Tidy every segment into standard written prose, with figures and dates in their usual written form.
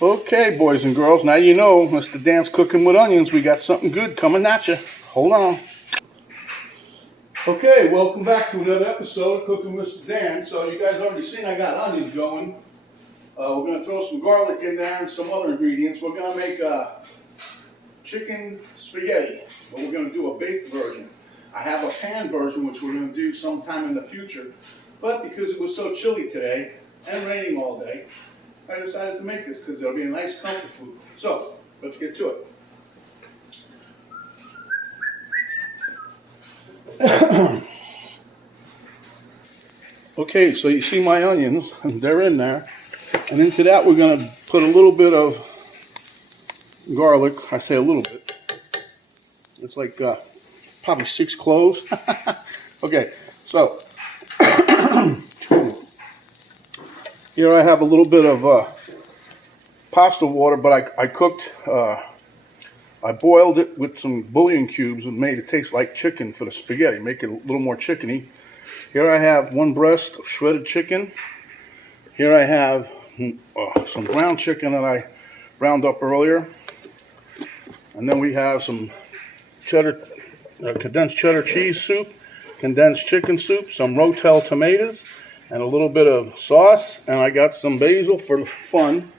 Okay, boys and girls, now you know Mr. Dan's cooking with onions. We got something good coming at you. Hold on. Okay, welcome back to another episode of Cooking with Mr. Dan. So you guys already seen I got onions going. We're going to throw some garlic in there and some other ingredients. We're going to make chicken spaghetti, but we're going to do a baked version. I have a pan version, which we're going to do sometime in the future. But because it was so chilly today and raining all day, I decided to make this because it'll be a nice comfort food. So, let's get to it. Okay, so you see my onions, and they're in there. And into that we're going to put a little bit of garlic. I say a little bit. It's like probably 6 cloves. Okay, so here I have a little bit of pasta water, but I cooked, I boiled it with some bouillon cubes and made it taste like chicken for the spaghetti, make it a little more chickeny. Here I have 1 breast of shredded chicken. Here I have some ground chicken that I browned up earlier. And then we have some cheddar, condensed cheddar cheese soup, condensed chicken soup, some Rotel tomatoes, and a little bit of sauce. And I got some basil for fun.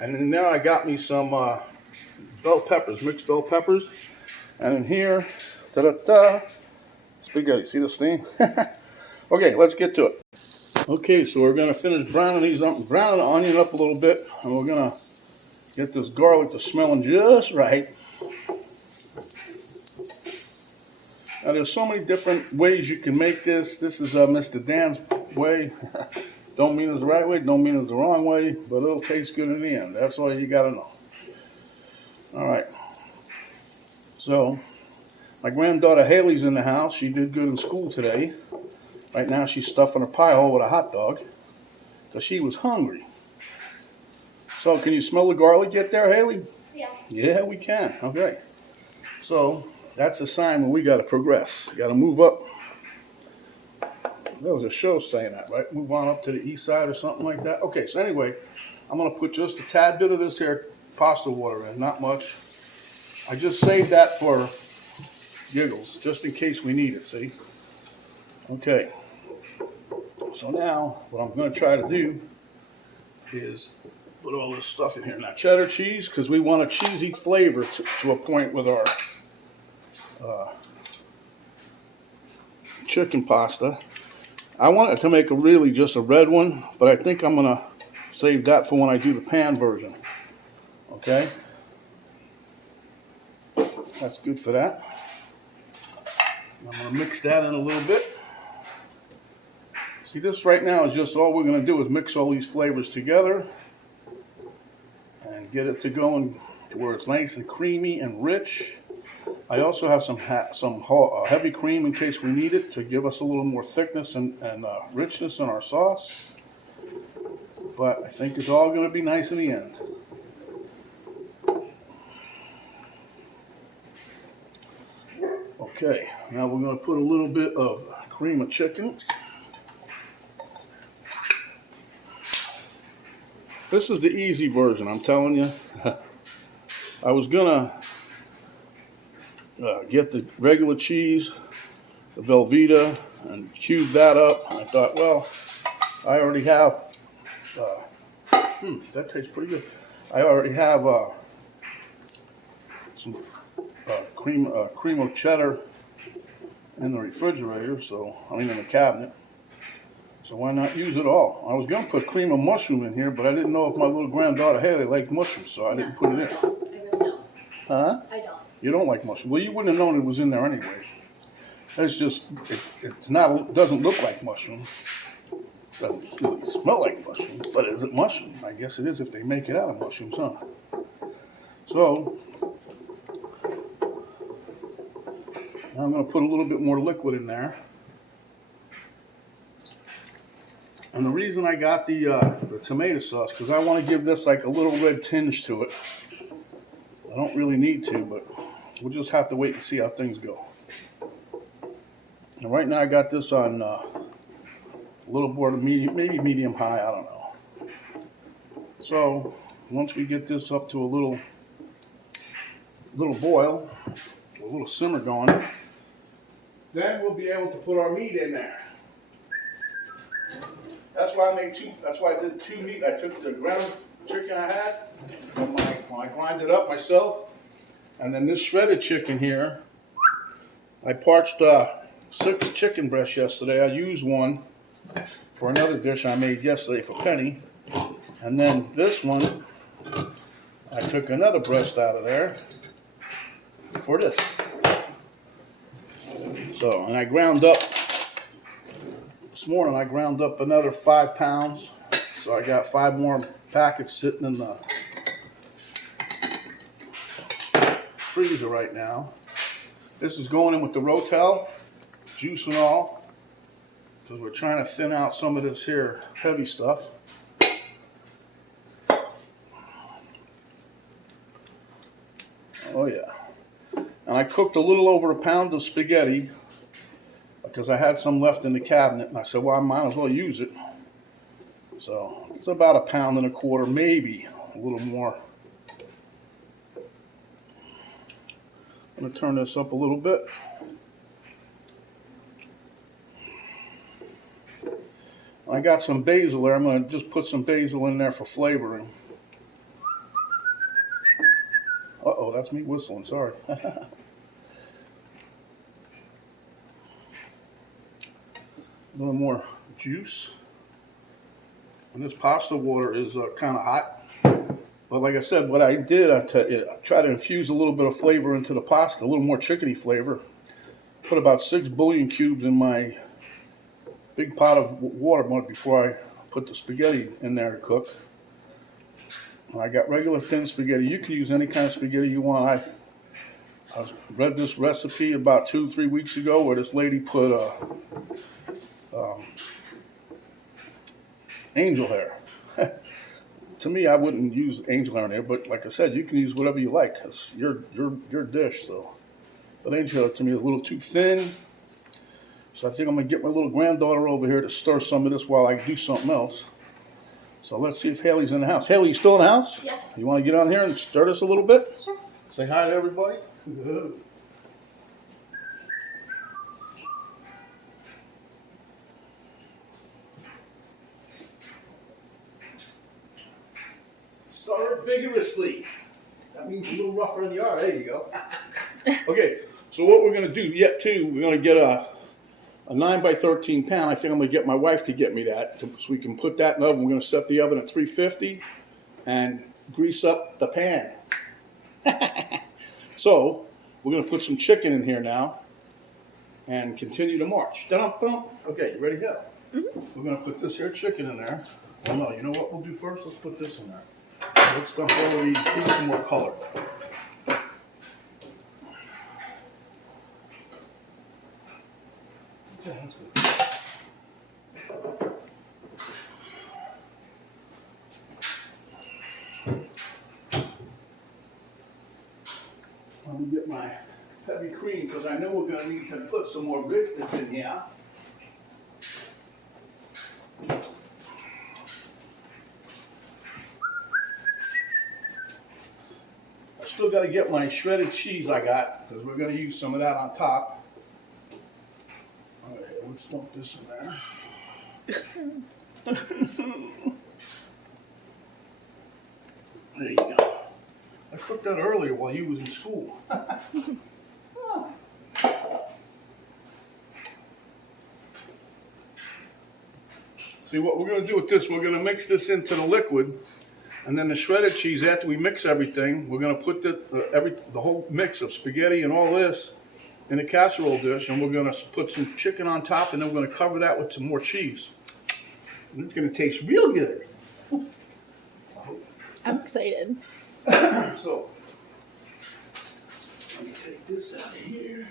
And in there I got me some bell peppers, mixed bell peppers. And in here, spaghetti. See the steam? Okay, let's get to it. Okay, so we're going to finish browning these up, browning the onion up a little bit, and we're going to get this garlic to smelling just right. Now there's so many different ways you can make this. This is Mr. Dan's way. Don't mean it's the right way, don't mean it's the wrong way, but it'll taste good in the end. That's all you got to know. Alright, so my granddaughter Haley's in the house. She did good in school today. Right now she's stuffing her pie hole with a hot dog because she was hungry. So can you smell the garlic yet there, Haley? Yeah. Yeah, we can. Okay. So that's a sign when we got to progress. Got to move up. There was a show saying that, right? Move on up to the east side or something like that. Okay, so anyway, I'm going to put just a tad bit of this here pasta water in, not much. I just saved that for giggles, just in case we need it, see? Okay. So now, what I'm going to try to do is put all this stuff in here. Now, cheddar cheese, because we want a cheesy flavor to a point with our chicken pasta. I want it to make really just a red one, but I think I'm going to save that for when I do the pan version. Okay? That's good for that. I'm going to mix that in a little bit. See, this right now is just all we're going to do is mix all these flavors together and get it to going to where it's nice and creamy and rich. I also have some heavy cream in case we need it to give us a little more thickness and richness in our sauce. But I think it's all going to be nice in the end. Okay, now we're going to put a little bit of cream of chicken. This is the easy version, I'm telling you. I was going to get the regular cheese, the Velveeta, and cube that up. I thought, well, I already have, that tastes pretty good. I already have some cream of cheddar in the refrigerator, in the cabinet. So why not use it all? I was going to put cream of mushroom in here, but I didn't know if my little granddaughter Haley liked mushrooms, so I didn't put it in. I really don't. Huh? I don't. You don't like mushroom? Well, you wouldn't have known it was in there anyway. It's just, it's not, it doesn't look like mushroom. It doesn't really smell like mushroom, but is it mushroom? I guess it is if they make it out of mushrooms, huh? So, now I'm going to put a little bit more liquid in there. And the reason I got the tomato sauce, because I want to give this like a little red tinge to it. I don't really need to, but we'll just have to wait and see how things go. And right now I got this on a little board of medium, maybe medium high, I don't know. So once we get this up to a little boil, a little simmer going, then we'll be able to put our meat in there. That's why I made two. That's why I did two meat. I took the ground chicken I had, and I grind it up myself, and then this shredded chicken here. I parched 6 chicken breasts yesterday. I used one for another dish I made yesterday for Penny, and then this one I took another breast out of there for this. So, and I ground up this morning. I ground up another 5 pounds. So I got 5 more packets sitting in the freezer right now. This is going in with the Rotel, juice and all, because we're trying to thin out some of this here heavy stuff. Oh yeah. And I cooked a little over 1 pound of spaghetti because I had some left in the cabinet, and I said, well, I might as well use it. So it's about 1.25 pounds, maybe a little more. I'm going to turn this up a little bit. I got some basil there. I'm going to just put some basil in there for flavoring. Uh-oh, that's me whistling, sorry. A little more juice. And this pasta water is kind of hot. But like I said, what I did, I tried to infuse a little bit of flavor into the pasta, a little more chickeny flavor. Put about 6 bouillon cubes in my big pot of water before I put the spaghetti in there to cook. And I got regular thin spaghetti. You can use any kind of spaghetti you want. I read this recipe about 2-3 weeks ago where this lady put angel hair. To me, I wouldn't use angel hair in there, but like I said, you can use whatever you like. It's your dish. So, but angel hair to me is a little too thin. So I think I'm gonna get my little granddaughter over here to stir some of this while I do something else. So let's see if Haley's in the house. Haley, you still in the house? Yeah. You want to get on here and stir this a little bit? Sure. Say hi to everybody. Stir vigorously. That means a little rougher in the yard. There you go. Okay, so what we're going to do we're going to get a 9 by 13 pan. I think I'm going to get my wife to get me that so we can put that in the oven. We're going to set the oven at 350 and grease up the pan. So we're going to put some chicken in here now and continue to march. Okay, you ready to go? Mm-hmm. We're going to put this here chicken in there. Well, no, you know what we'll do first? Let's put this in there. Let's dump all of these, give it some more color. Yeah, that's good. Let me get my heavy cream because I know we're going to need to put some more richness in here. Still got to get my shredded cheese I got because we're going to use some of that on top. All right, let's dump this in there. There you go. I cooked that earlier while you was in school. See, what we're going to do with this, we're going to mix this into the liquid. And then the shredded cheese, after we mix everything, we're going to put the whole mix of spaghetti and all this in a casserole dish, and we're going to put some chicken on top, and then we're going to cover that with some more cheese. And it's going to taste real good. I'm excited. So, let me take this out of here.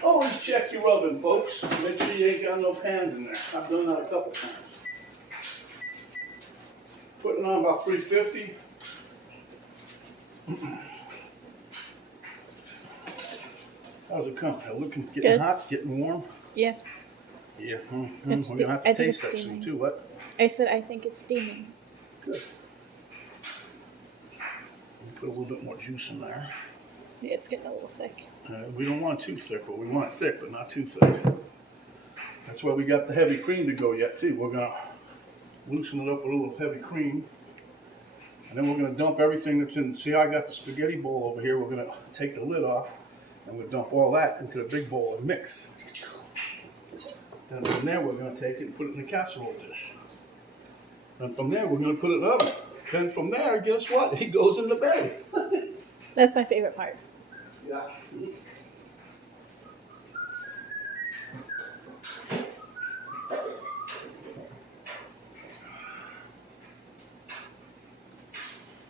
Always check your oven, folks. Make sure you ain't got no pans in there. I've done that a couple times. Putting on about 350. How's it coming? Looking, getting hot, getting warm? Yeah. Yeah. It's We're gonna have to I think taste it's that steaming. soon too. What? I said I think it's steaming. Good. Put a little bit more juice in there. Yeah, it's getting a little thick. We don't want it too thick, but we want it thick, but not too thick. That's why we got the heavy cream to go yet too. We're gonna loosen it up with a little heavy cream. And then we're gonna dump everything that's in. See how I got the spaghetti bowl over here? We're gonna take the lid off and we'll dump all that into the big bowl and mix. Then from there we're gonna take it and put it in the casserole dish. And from there we're gonna put it in the oven. Then from there, guess what? It goes in the belly. That's my favorite part. Yeah.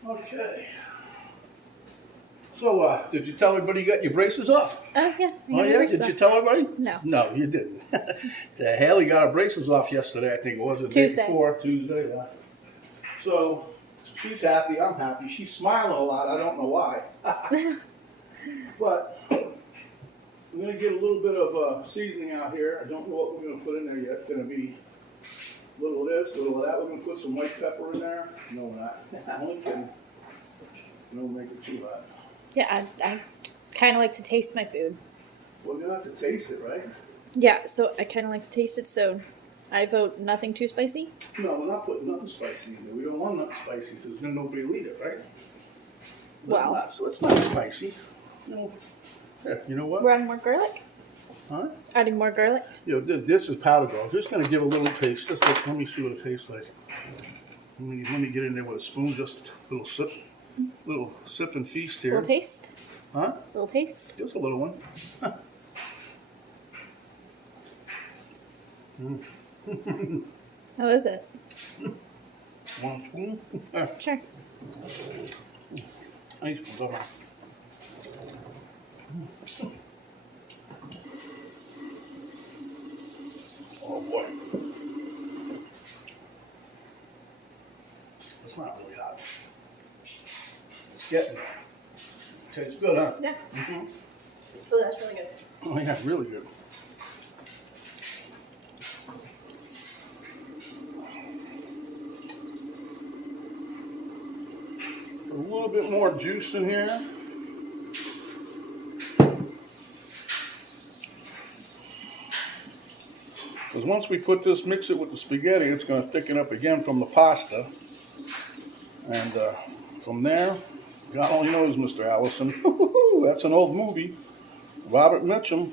Okay. So, did you tell everybody you got your braces off? Oh yeah. Oh yeah, did you tell everybody? No. No, you didn't. Haley got her braces off yesterday, I think it was, the day Tuesday. before, Tuesday, yeah. So, she's happy, I'm happy. She's smiling a lot, I don't know why. But, I'm going to get a little bit of seasoning out here. I don't know what we're going to put in there yet. It's going to be a little of this, a little of that. We're going to put some white pepper in there. No, we're not. I'm only kidding. Don't make it too hot. Yeah, I kind of like to taste my food. Well, you're going to have to taste it, right? Yeah, so I kind of like to taste it, so I vote nothing too spicy. No, we're not putting nothing spicy in there. We don't want nothing spicy because then nobody will eat it, right? Well. So it's not spicy. No. Here, you know what? We're adding more garlic? Huh? Adding more garlic? You know, this is powder garlic. Just going to give a little taste. Let me see what it tastes like. Let me get in there with a spoon, just a little sip and feast here. Little taste? Huh? Little taste? Just a little one. How is it? One spoon? Sure. Nice one. Oh boy. It's not really hot. It's getting there. Tastes good, huh? Yeah. Mm-hmm. Oh, that's really good. Oh yeah, really good. A little bit more juice in here. Because once we put this, mix it with the spaghetti, it's going to thicken up again from the pasta. And from there, God only knows, Mr. Allison. That's an old movie. Robert Mitchum.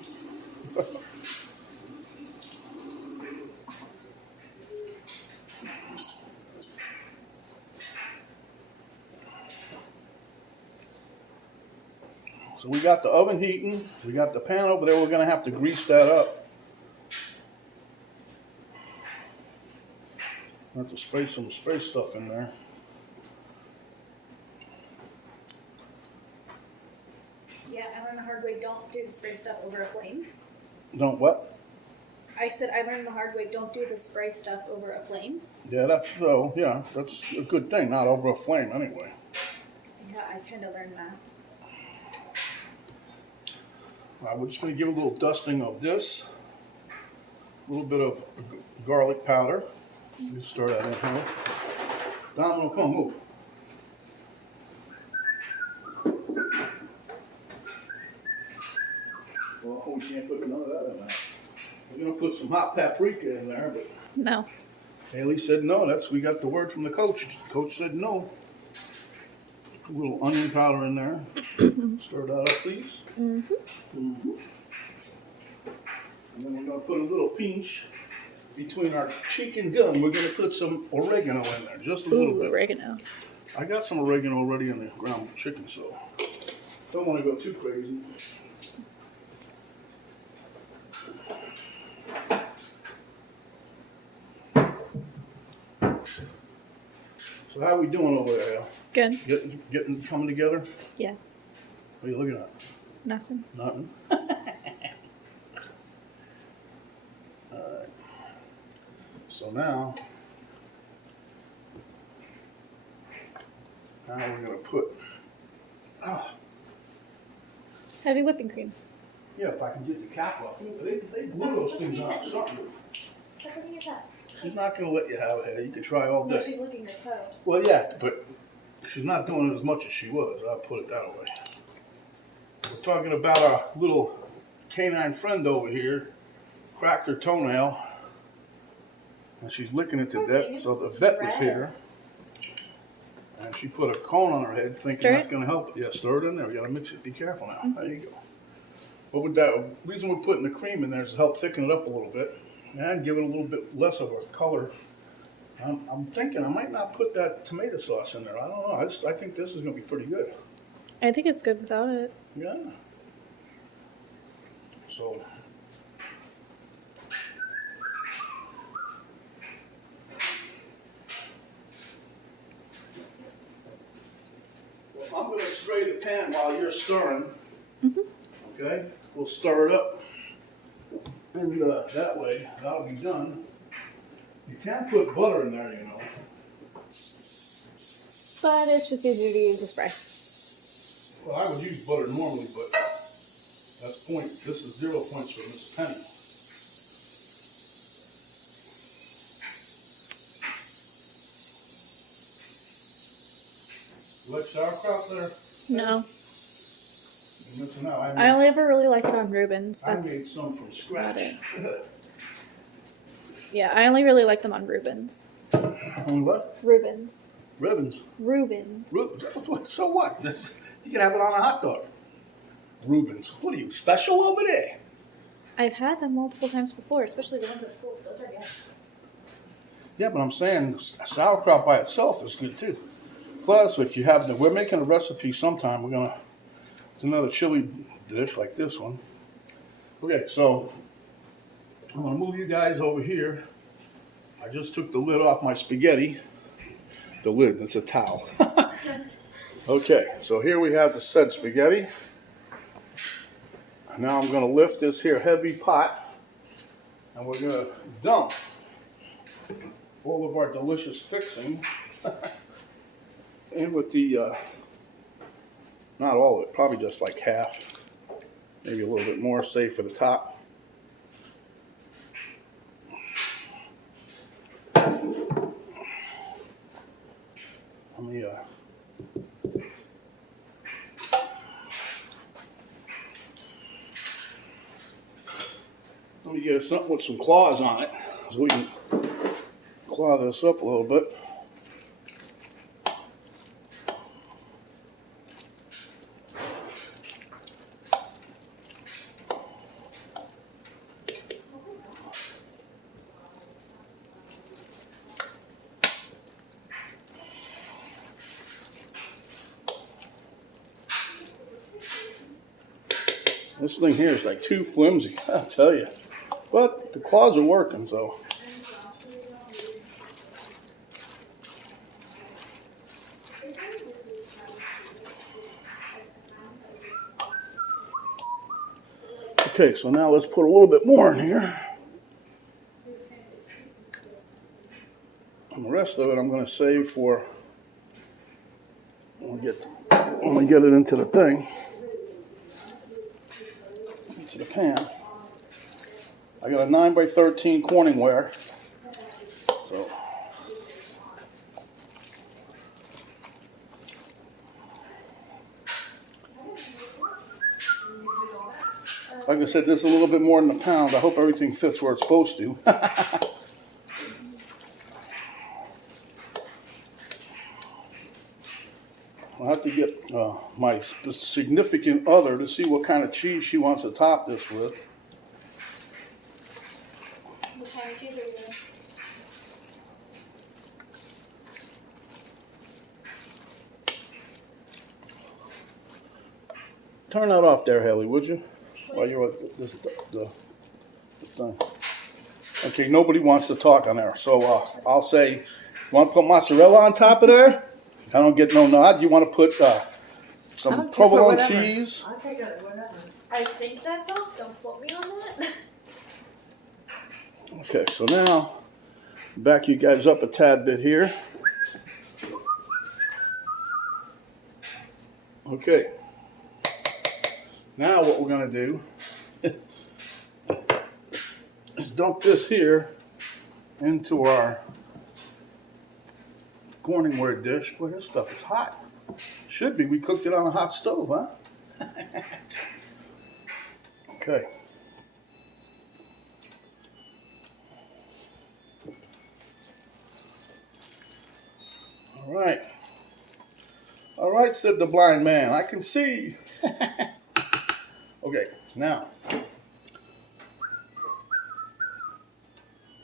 So we got the oven heating. We got the pan over there. We're going to have to grease that up. I have to spray some spray stuff in there. Yeah, I learned the hard way, don't do the spray stuff over a flame. Don't what? I said I learned the hard way, don't do the spray stuff over a flame. Yeah, that's so. Yeah, that's a good thing. Not over a flame, anyway. Yeah, I kind of learned that. We're just going to give a little dusting of this. A little bit of garlic powder. You stir that in here. Domino, come on, move. Well, we can't put none of that in there. We're going to put some hot paprika in there, but No. Haley said no. We got the word from the coach. Coach said no. A little onion powder in there. Stir that up, please. Mm-hmm. Mm-hmm. And then we're going to put a little pinch between our cheek and gum. We're going to put some oregano in there, just a little bit. Oregano. I got some oregano already in the ground chicken, so don't want to go too crazy. So how are we doing over there, Al? Good. Getting coming together? Yeah. What are you looking at? Nothing. Nothing. Alright. So now we're gonna put Heavy whipping cream. Yeah, if I can get the cap off. They glue those things on something. Stop looking at that. She's not going to let you have it here. You can try all No, day. she's licking her toe. Well, yeah, but she's not doing it as much as she was. I'll put it that way. We're talking about our little canine friend over here. Cracked her toenail. And she's licking it to Poor death. thing, So the it's vet was red. here. And she put a cone on her head thinking Stir that's it? going to help. Yeah, stir it in there. We got to mix it. Be careful now. There you go. But with that, the reason we're putting the cream in there is to help thicken it up a little bit and give it a little bit less of a color. I'm thinking I might not put that tomato sauce in there. I don't know. I think this is going to be pretty good. I think it's good without it. Yeah. So. Well, I'm going to spray the pan while you're stirring. Okay? We'll stir it up. And that way, that'll be done. You can put butter in there, you know. But it's just easier to use a spray. Well, I would use butter normally, but that's point. This is 0 points for Miss Penny. You like sauerkraut there? No. You're missing out. I only ever really like it on Reubens. I made That's some from scratch. it. Yeah, I only really like them on Reubens. On what? Reubens. Ribbons. Reubens. So what? You can have it on a hot dog. Rubens. What are you, special over there? I've had them multiple times before, especially the ones at school. Those are good. Yeah, but I'm saying sauerkraut by itself is good too. Plus, if you have we're making a recipe sometime. It's another chili dish like this one. Okay, so I'm gonna move you guys over here. I just took the lid off my spaghetti. The lid, that's a towel. Okay, so here we have the said spaghetti. Now I'm gonna lift this here heavy pot and we're gonna dump all of our delicious fixing in with the, not all of it, probably just like half, maybe a little bit more, save for the top. Let me get something with some claws on it so we can claw this up a little bit. This thing here is like too flimsy, I'll tell you. But the claws are working, so. Okay, so now let's put a little bit more in here. And the rest of it I'm going to save for when we get it into the thing. Into the pan. I got a 9x13 Corningware. So like I said, this is a little bit more than a pound. I hope everything fits where it's supposed to. I'll have to get my significant other to see what kind of cheese she wants to top this with. What kind of cheese are you doing? Turn that off there, Haley, would you? While you're at this thing. Okay, nobody wants to talk on there, so I'll say, you want to put mozzarella on top of there? I don't get no nod. You want to put some provolone cheese? I'll take it, whatever. I think that's all. Don't quote me on that. Okay, so now back you guys up a tad bit here. Okay. Now what we're going to do is dump this here into our Corningware dish. Boy, this stuff is hot. Should be. We cooked it on a hot stove, huh? Okay. All right. All right, said the blind man. I can see. Okay, now.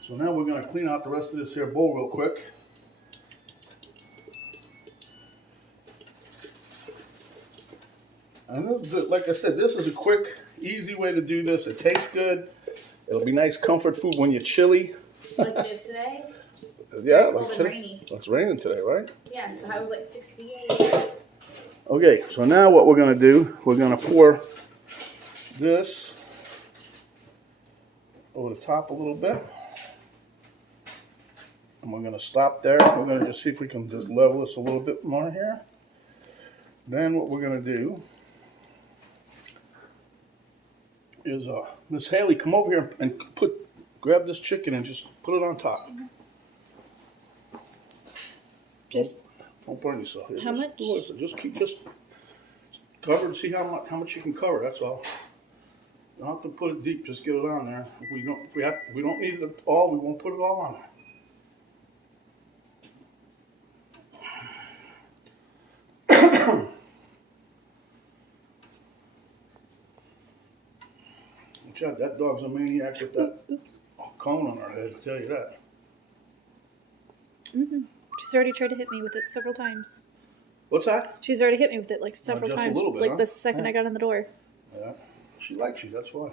So now we're going to clean out the rest of this here bowl real quick. And this is, like I said, this is a quick, easy way to do this. It tastes good. It'll be nice comfort food when you're chilly. Like it is today? Yeah, Cold like and today. rainy. It's raining today, right? Yeah, the high was like 68. Okay, so now what we're going to do, we're going to pour this over the top a little bit. And we're going to stop there. We're going to just see if we can just level this a little bit more here. Then what we're going to do is, Miss Haley, come over here and grab this chicken and just put it on top. Just don't burn yourself here. How much? Just keep cover and see how much you can cover. That's all. You don't have to put it deep. Just get it on there. If we don't need it all. We won't put it all on there. Chad, that dog's a maniac with that cone on her head, I'll tell you that. She's already tried to hit me with it several times. What's that? She's already hit me with it like several just a times. little bit, like huh? the second I got in the door. Yeah, she likes you, that's why.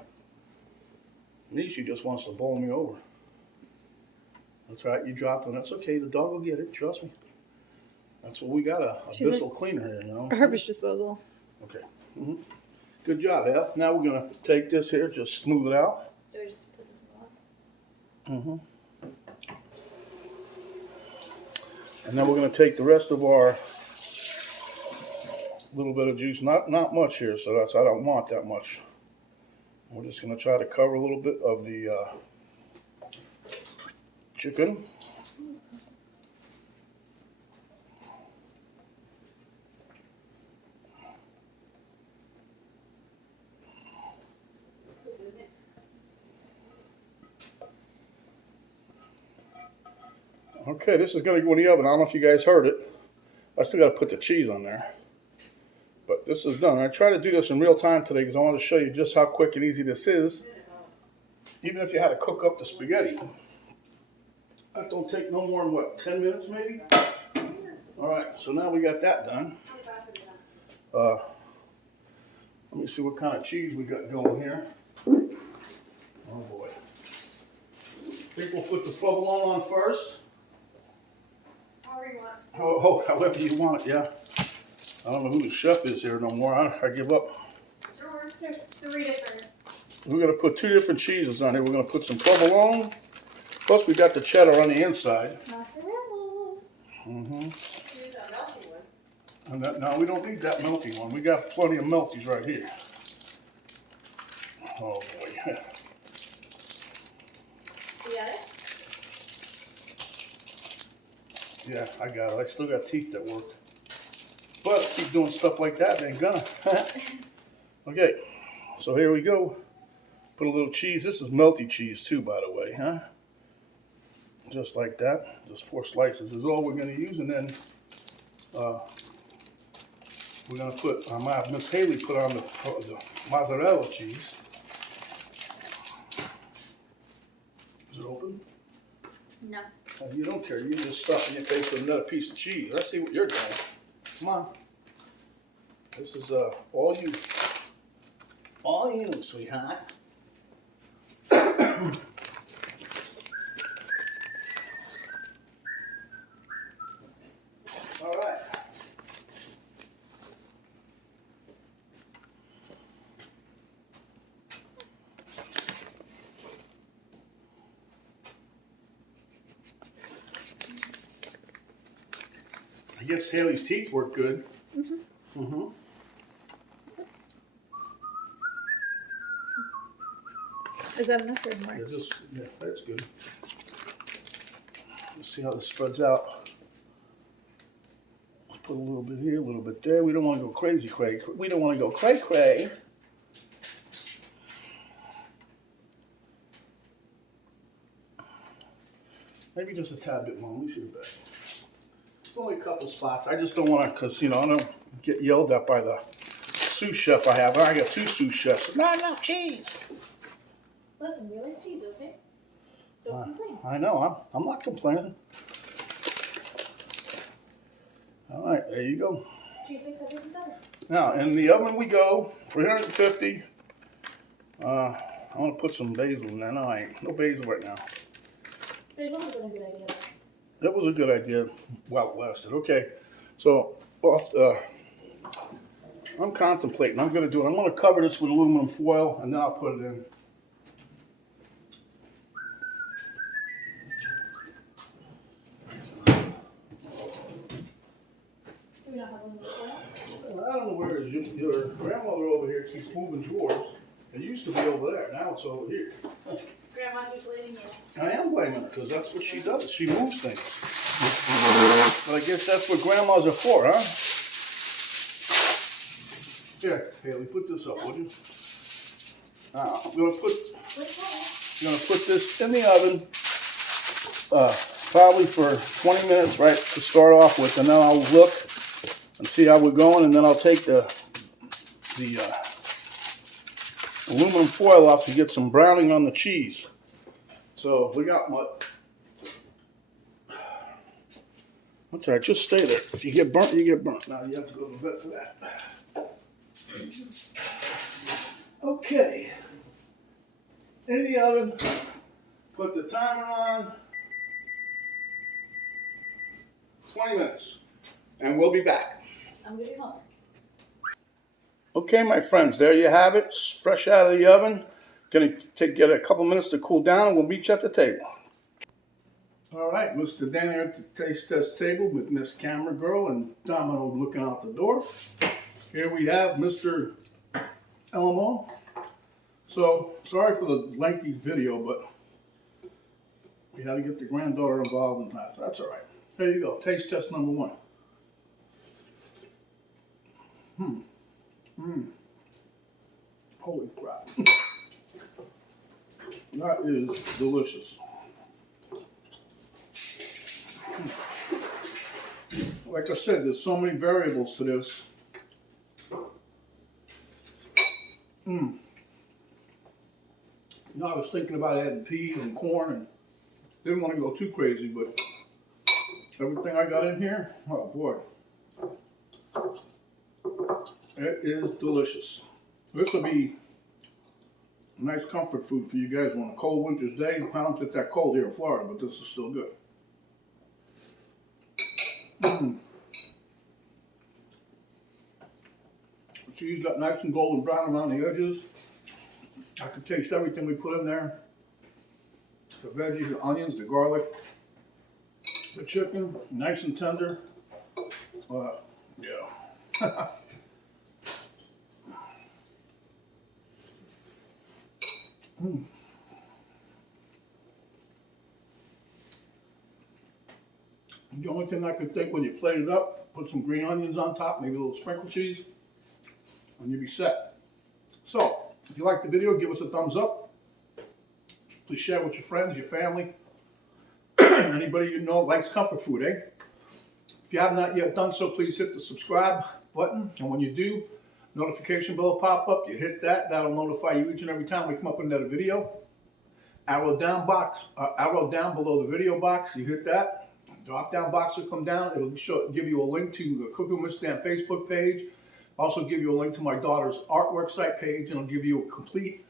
Me, she just wants to bowl me over. That's right, you dropped it. That's okay, the dog will get it, trust me. That's what we got, a Bissell cleaner here, you know. Garbage disposal. Okay. Good job, Al. Now we're going to take this here, just smooth it out. Do I just put this in the water? And then we're going to take the rest of our little bit of juice. Not much here, so I don't want that much. We're just going to try to cover a little bit of the chicken. Okay, this is going to go in the oven. I don't know if you guys heard it. I still got to put the cheese on there. But this is done. I tried to do this in real time today because I wanted to show you just how quick and easy this is. Even if you had to cook up the spaghetti. That don't take no more than, what, 10 minutes maybe? All right, so now we got that done. Let me see what kind of cheese we got going here. Oh, boy. I think we'll put the provolone on first. However you want it, yeah. I don't know who the chef is here no more. I give up. There's 3 different. We're going to put 2 different cheeses on here. We're going to put some provolone. Plus, we got the cheddar on the inside. Mozzarella. Use that melty one. And no, we don't need that melty one. We got plenty of melties right here. Oh, boy. You got it? Yeah, I got it. I still got teeth that work. But keep doing stuff like that, they ain't gonna. Okay, so here we go. Put a little cheese. This is melty cheese too, by the way, huh? Just like that. Just 4 slices is all we're gonna use, and then we're gonna put. Miss Haley put on the mozzarella cheese. Is it open? No. You don't care. You just stuff in your face with another piece of cheese. Let's see what you're doing. Come on. This is all you. All you, sweetheart. All right. I guess Haley's teeth work good. Is that enough or more? Yeah, that's good. Let's see how this spreads out. Let's put a little bit here, a little bit there. We don't want to go crazy, cray. We don't want to go cray, cray. Maybe just a tad bit more. Let me see the bag. Only a couple spots. I just don't want to, because, you know, I don't get yelled at by the sous chef I have. I got 2 sous chefs. Not enough cheese. Listen, we like cheese, okay? Don't complain. I know. I'm not complaining. All right, there you go. Cheese makes everything better. Now, in the oven we go, 350. I want to put some basil in there. No, I ain't. No basil right now. Basil would have been a good idea. That was a good idea while it lasted. Okay, so I'm contemplating. I'm going to do it. I'm going to cover this with aluminum foil, and then I'll put it in. Do we not have aluminum foil? I don't know where it is. Your grandmother over here keeps moving drawers. It used to be over there. Now it's over here. Grandma keeps blaming you. I am blaming her because that's what she does. She moves things. But I guess that's what grandmas are for, huh? Here, Haley, put this up, would you? Now, I'm gonna put this in the oven, probably for 20 minutes, right, to start off with, and then I'll look and see how we're going, and then I'll take the aluminum foil off to get some browning on the cheese. So we got what? That's all right, just stay there. If you get burnt, you get burnt. Now you have to go to bed for that. Okay. In the oven, put the timer on. 20 minutes. And we'll be back. I'm going to be home. Okay, my friends, there you have it. It's fresh out of the oven. Gonna get a couple minutes to cool down, and we'll meet you at the table. All right, Mr. Dan here at the taste test table with Miss Camera Girl and Domino looking out the door. Here we have Mr. Elmo. So, sorry for the lengthy video, but we had to get the granddaughter involved in that. That's all right. There you go, taste test number 1. Holy crap. That is delicious. Like I said, there's so many variables to this. You know, I was thinking about adding peas and corn and didn't want to go too crazy, but everything I got in here, oh boy. It is delicious. This will be a nice comfort food for you guys on a cold winter's day. I don't get that cold here in Florida, but this is still good. The cheese got nice and golden brown around the edges. I could taste everything we put in there. The veggies, the onions, the garlic, the chicken, nice and tender. Yeah. The only thing I could think when you plate it up, put some green onions on top, maybe a little sprinkle cheese, and you'll be set. So, if you like the video, give us a thumbs up. Please share with your friends, your family, anybody you know likes comfort food, eh? If you have not yet done so, please hit the subscribe button, and when you do, notification bell will pop up. You hit that, that'll notify you each and every time we come up with another video. Arrow down below the video box, you hit that. Drop down box will come down. It'll give you a link to the Cooking with Stan Facebook page. Also give you a link to my daughter's artwork site page, and it'll give you a complete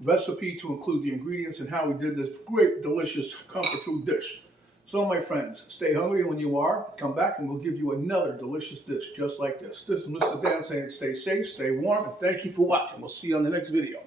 recipe to include the ingredients and how we did this great, delicious comfort food dish. So my friends, stay hungry, and when you are, come back and we'll give you another delicious dish just like this. This is Mr. Dan saying stay safe, stay warm, and thank you for watching. We'll see you on the next video.